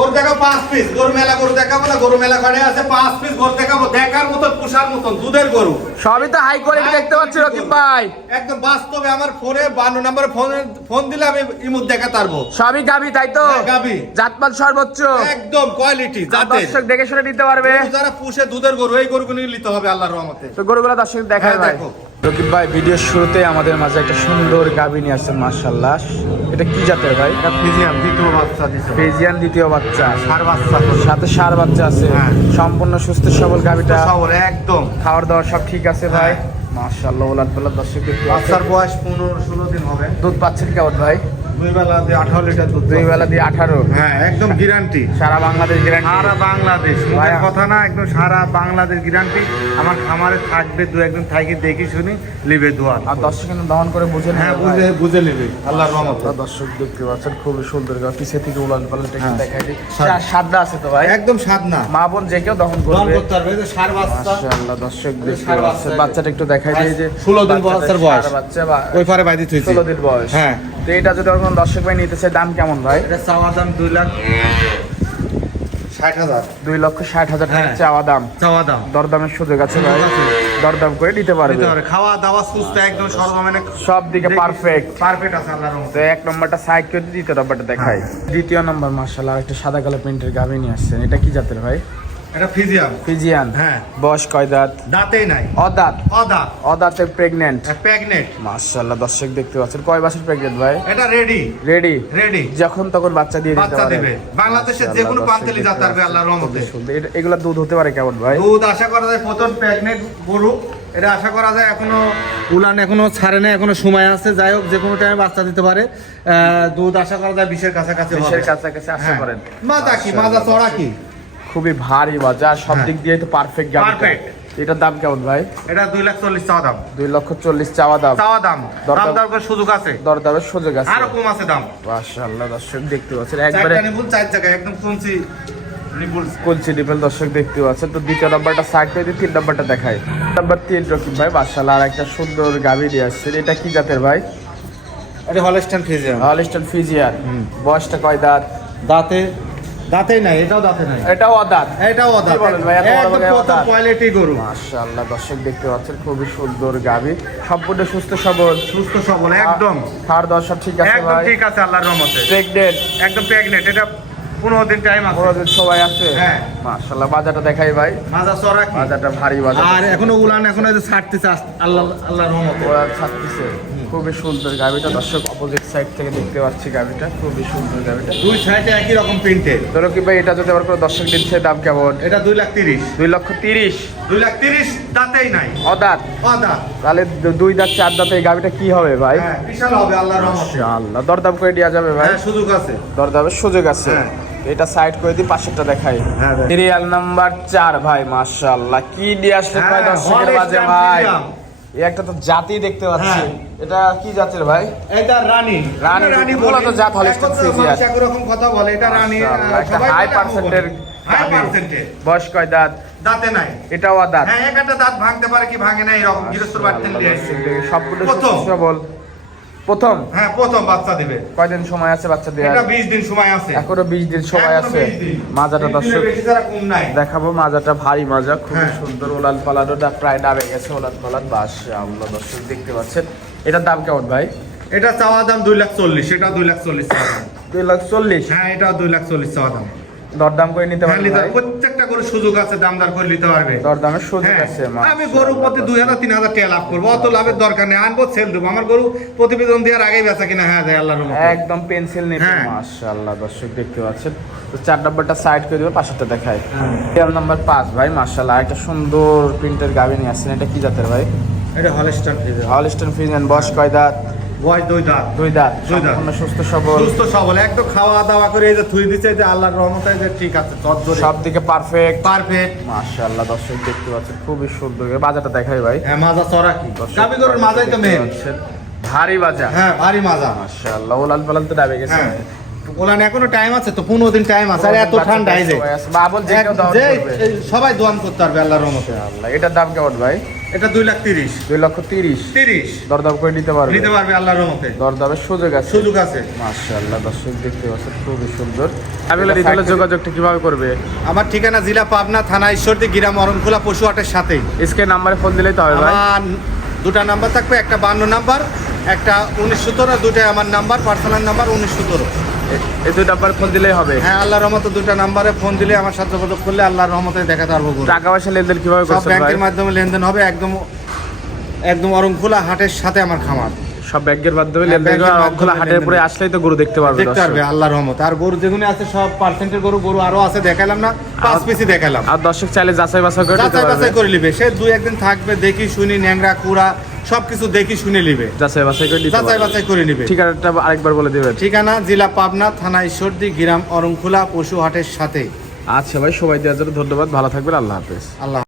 গরু দেখাবো 5 পিস, গরু মেলা গরু দেখাবো না, গরু মেলা ঘরে আছে 5 পিস গরু দেখাবো, দেখার মতো পুষার মতন দুধের গরু। সবই তো হাই কোয়ালিটি দেখতে পাচ্ছি রকিব ভাই। একদম বাস্তবে আমার ফোনে 52 নম্বরে ফোন দিলে আমি ইমুদ দেখাতে পারবো। সবই গাবি তাই তো? হ্যাঁ, গাবি। জাতমান সর্বোচ্চ একদম কোয়ালিটি জাতের। দর্শক দেখে শুনে নিতে পারবে। যারা পুষে দুধের গরু এই গরুগুলো নিতে হবে আল্লাহর রহমতে। তো গরুগুলো দর্শক দেখায় ভাই। রকিব ভাই ভিডিওর শুরুতে আমাদের মাঝে একটা সুন্দর গাবি নিয়ে আসছেন মাশাআল্লাহ। এটা কি জাতের ভাই? এটা ফ্রিজিয়ান দ্বিতীয় বাচ্চা দিছে। ফ্রিজিয়ান দ্বিতীয় বাচ্চা, ষাঁড় বাচ্চা, সাথে ষাঁড় বাচ্চা আছে। হ্যাঁ। সম্পূর্ণ সুস্থ সবল গাবিটা, সবল একদম। খাওয়ার দাওয়ার সব ঠিক আছে ভাই? হ্যাঁ। মাশাআল্লাহ ওলাদ পালাদ দর্শক দেখতে পাচ্ছেন। বাচ্চার বয়স 15-16 দিন হবে। দুধ পাচ্ছেন কেমন ভাই? দুই বেলা দিয়ে 18 লিটার দুধ। দুই বেলা দিয়ে 18। হ্যাঁ, একদম গ্যারান্টি। সারা বাংলাদেশ গ্যারান্টি। সারা বাংলাদেশ ভাই, কথা না, একদম সারা বাংলাদেশ গ্যারান্টি। আমার খামারে থাকবে, দু একদিন থাকি দেখি শুনি লিবে দোয়া। আর দর্শক কিন্তু দহন করে বুঝে হ্যাঁ, নেবে বুঝে লিবে আল্লাহর রহমতে। দর্শক দেখতে পাচ্ছেন খুবই সুন্দর গাবি, পিছে থেকে উলান পালান হ্যাঁ। দেখাই দিই। সাদা আছে তো ভাই? একদম স্বাদ না, মা বোন যে কেউ দহন দহন করবে। করতে পারবে। এই যে ষাঁড় বাচ্চা, মাশাআল্লাহ দর্শক দেখতে ষাঁড় পাচ্ছেন। বাচ্চা। বাচ্চাটা একটু দেখাই দিই যে 16 দিন বয়সের বয়স। ষাঁড় বাচ্চা বা ওই পারে বাইরে থুইছি। 16 দিন বয়স। হ্যাঁ। তো এটা যদি কোনো দর্শক ভাই নিতে চায় দাম কেমন ভাই? এটা চাওয়া দাম 2,60,000। 2,60,000 টাকা হ্যাঁ। চাওয়া দাম। চাওয়া দাম দরদামের সুযোগ আছে ভাই, দরদাম করে নিতে পারবে। দিতে হবে। খাওয়া দাওয়া সুস্থ একদম সর্বমানে সব দিকে পারফেক্ট। পারফেক্ট আছে আল্লাহর রহমতে। তো এক নম্বরটা সাইড করে দিই, দ্বিতীয় নম্বরটা দেখাই। দ্বিতীয় নম্বর মাশাআল্লাহ একটা সাদা কালো প্রিন্টের গাভী নিয়ে আসছেন। এটা কি জাতের ভাই? এটা ফ্রিজিয়ান। ফিজিয়ান। হ্যাঁ। বয়স কয় দাঁত? দাঁতেই নাই। অদাঁত। অদা অদাঁতে প্রেগনেন্ট। প্রেগনেন্ট। মাশাআল্লাহ দর্শক দেখতে পাচ্ছেন। কয় মাসের প্রেগনেন্ট ভাই? এটা রেডি। রেডি। রেডি। যখন তখন বাচ্চা দিয়ে দিতে বাচ্চা পারে। দেবে। বাংলাদেশের যে কোনো প্রান্তে যাতে পারবে আল্লাহর রহমতে। এগুলা দুধ হতে পারে কেমন ভাই? দুধ আশা করা যায় প্রথম প্রেগনেন্ট গরু, এটা আশা করা যায় এখনো উলান এখনো ছাড়ে না, এখনো সময় আছে। যাই হোক যে কোনো টাইমে বাচ্চা দিতে পারে। দুধ আশা করা যায় 20-এর কাছাকাছি হবে। 20-এর কাছাকাছি আশা হ্যাঁ। করেন। মাজা কি, মাজা চড়া কি, খুবই ভারী বাজার, সব হ্যাঁ। দিক দিয়ে তো পারফেক্ট গাড়ি। Perfect। এটার দাম কেমন ভাই? এটা 2,40,000 চাওয়া দাম। 2,40,000 চাওয়া দাম। চাওয়া দাম। দরদাম- দাম দরকার সুযোগ আছে, দরদামের সুযোগ আছে। আরো কম আছে দাম। মাশাআল্লাহ দর্শক দেখতে পাচ্ছেন একবারে চারটা নিবুল, 4 জায়গায় একদম কমছি নিবুল। কলসি ডিপেল দর্শক দেখতে পাচ্ছেন। তো দ্বিতীয় নাম্বারটা সাইড করে দিয়ে 3 নাম্বারটা দেখাই। নাম্বার 3 রকিব ভাই মাশাআল্লাহ আর একটা সুন্দর গাভী দিয়ে আসছেন। এটা কি জাতের ভাই? এটা হলস্টাইন ফ্রিজিয়ান। Holstein Friesian. বয়সটা কয় দাঁত? দাঁতেই নাই, এটাও দাঁতে নাই। এটাও অদাঁত। এটাও অদা। কি বলেন ভাই, এত বড় একদম বড় প্রথম অদা? কোয়ালিটি গরু। মাশাআল্লাহ দর্শক দেখতে পাচ্ছেন খুবই সুন্দর গাভী, সম্পূর্ণ সুস্থ সবল, সুস্থ সবল একদম। খাওয়ার দাওয়ার সব ঠিক আছে একদম ভাই? ঠিক আছে আল্লাহর রহমতে। প্রেগনেন্ট। একদম প্রেগনেন্ট। এটা 15 দিন টাইম আছে। বড়দের সবাই আছে। হ্যাঁ। মাশাআল্লাহ বাজারটা দেখাই ভাই। মাজা চড়া কি, বাজারটা ভারী বাজার। আর এখনো উলান এখনো যে ছাড়তেছে আল্লাহর রহমতে। ওরা ছাড়তেছে। খুবই সুন্দর গাভিটা দর্শক অপোজিট সাইড থেকে দেখতে পাচ্ছি গাভিটা, খুবই সুন্দর গাভিটা। দুই সাইডে একই রকম প্রিন্টেড। ধরো কি ভাই এটা যদি আবার কোনো দর্শক দিচ্ছে দাম কেমন? এটা 2,30,000। 2,30,000। 2,30,000 দাঁতেই নাই, অদাঁত। অদা। তাহলে 2 দাঁত 4 দাঁতে এই গাভিটা কি হবে ভাই? হ্যাঁ, বিশাল হবে আল্লাহর রহমতে। মাশাআল্লাহ দরদাম করে দেওয়া যাবে ভাই? হ্যাঁ, সুযোগ আছে। দরদামের সুযোগ আছে। হ্যাঁ। এটা সাইড করে দিই, পাশেরটা দেখাই। হ্যাঁ, দেখ। সিরিয়াল নাম্বার 4 ভাই মাশাআল্লাহ কি দিয়ে আসলে ভাই হ্যাঁ, দর্শকের মাঝে হলস্টাইন ভাই? ফ্রিজিয়ান। এই একটা তো জাতি দেখতে পাচ্ছি। হ্যাঁ। এটা কি জাতের ভাই? এটা রানী। রানী, রানী মূলত বলে। জাত হলস্টাইন ফ্রিজিয়ান। মানুষ একরকম কথা বলে, এটা রানী। মাশাআল্লাহ, একটা সবাই হাই বলে, পার্সেন্টের হাই গাভী। পার্সেন্টের। বয়স কয় দাঁত? দাঁতে নাই। এটাও দাঁত। হ্যাঁ, একটা দাঁত ভাঙতে পারে কি ভাঙে না, এরকম গৃহস্থর বাড়িতে নিয়ে আসছে। সবগুলো প্রথম। সুস্থ সবল। প্রথম হ্যাঁ, প্রথম বাচ্চা দিবে। কয়দিন সময় আছে বাচ্চা দেওয়ার? এটা 20 দিন সময় আছে। এখনো 20 দিন সময় এখনো আছে। 20 দিন। মাজাটা 20 দর্শক দিনের বেশি ছাড়া কম নাই। দেখাবো। মাজাটা ভারী মাজা, খুবই হ্যাঁ। সুন্দর। ওলান পালানোটা প্রায় ডাবে গেছে। ওলান পালান মাশাআল্লাহ দর্শক দেখতে পাচ্ছেন। এটার দাম কেমন ভাই? এটা চাওয়া দাম 2,40,000। এটা 2,40,000 চাওয়া দাম। 2,40,000। হ্যাঁ, এটা 2,40,000 চাওয়া দাম। দরদাম করে নিতে হ্যাঁ, পারবেন নিতে- ভাই? প্রত্যেকটা গরু সুযোগ আছে, দামদার করে নিতে পারবে। দরদামের সুযোগ হ্যাঁ, আছে। আমি গরু প্রতি 2,000-3,000 টাকা লাভ করবো, অত লাভের দরকার নেই। আনবো, সেল দেবো। আমার গরু প্রতিবেদন দেওয়ার আগেই বেচা কিনা হ্যাঁ যায় আল্লাহর রহমতে। একদম পেন্সিল নিতে। হ্যাঁ। মাশাআল্লাহ দর্শক দেখতে পাচ্ছেন। তো 4 নম্বরটা সাইড করে দিবে, পাশেরটা দেখাই। হ্যাঁ। সিরিয়াল নাম্বার 5 ভাই মাশাআল্লাহ একটা সুন্দর প্রিন্টের গাভী নিয়ে আসছেন। এটা কি জাতের ভাই? এটা হলস্টাইন ফ্রিজিয়ান। Holstein Friesian. বয়স কয় দাঁত? বয়স 2 দাঁত। 2 দাঁত। দুই দাঁত। সম্পূর্ণ সুস্থ সবল, সুস্থ সবল, একদম খাওয়া দাওয়া করে এই যে থুই দিচ্ছে, যে আল্লাহর রহমতে যে ঠিক আছে, চটজরে সব দিকে পারফেক্ট। পারফেক্ট। মাশাআল্লাহ দর্শক দেখতে পাচ্ছেন খুবই সুন্দর। বাজারটা দেখাই ভাই। হ্যাঁ, মাজা চড়া কি, দর্শক গাবি গরুর মাজাই তো দেখতে মেন। পাচ্ছেন। ভারী বাজার। হ্যাঁ, ভারী মাজা। মাশাআল্লাহ ওলান পালান তো ডাবে গেছে। হ্যাঁ। ওলান এখনো টাইম আছে তো, 15 দিন টাইম আছে, আর এত ঠান্ডা এই যে বাবল যে কেউ দাওয়াত যে করবে। সবাই দোয়ান করতে পারবে আল্লাহর রহমতে। আল্লাহ, এটার দাম কেমন ভাই? এটা 2,30,000 2,30,000 30 দরদাম করে নিতে পারবে। নিতে পারবে আল্লাহর রহমতে, দরদামের সুযোগ আছে। সুযোগ আছে। মাশাআল্লাহ, দর্শক দেখতে পাচ্ছেন খুবই সুন্দর। আমি বলে দিতে হলে যোগাযোগটা কিভাবে করবে? আমার ঠিকানা জেলা পাবনা, থানা ঈশ্বরদী, গ্রাম অরণখোলা, পশু হাটের সাথেই। স্ক্রিন নাম্বারে ফোন দিলেই তো হবে ভাই। আমার দুটা নাম্বার থাকবে, একটা 52 নাম্বার, একটা 1917, আর দুটাই আমার নাম্বার, পার্সোনাল নাম্বার 1917। এই দুই নাম্বার ফোন দিলেই হবে। হ্যাঁ, আল্লাহর রহমতে দুটা নাম্বারে ফোন দিলে আমার সাথে যোগাযোগ করলে আল্লাহর রহমতে দেখাতে পারবো গরু। টাকা পয়সা লেনদেন কিভাবে সব করছেন ভাই? ব্যাংকের মাধ্যমে লেনদেন হবে, একদম অরণখোলা হাটের সাথে আমার খামার। সব ব্যাংকের মাধ্যমে হ্যাঁ, লেনদেন ব্যাংকের করে মাধ্যমে অঙ্কলা হাটের লেনদেন। পরে আসলেই তো গরু দেখতে পারবে দেখতে দর্শক। পারবে আল্লাহর রহমতে। আর গরু যেগুলো আছে সব পার্সেন্টের গরু আরো আছে, দেখালাম না, 5 পিসি দেখালাম। আর দর্শক চাইলে যাচাই বাছাই করে নিতে যাচাই পারবে। বাছাই করে নিবে, সে 2-1 দিন থাকবে, দেখি শুনি, ন্যাংরা কুড়া সবকিছু দেখি শুনে নিবে, যাচাই বাছাই করে নিতে যাচাই পারবে। বাছাই করে নিবে। ঠিকানাটা আরেকবার বলে দিবেন। ঠিকানা জেলা পাবনা, থানা ঈশ্বরদী, গ্রাম অরণখোলা, পশু হাটের সাথে। আচ্ছা ভাই, সবাই দেওয়ার জন্য ধন্যবাদ। ভালো থাকবেন, আল্লাহ হাফেজ। আল্লাহ।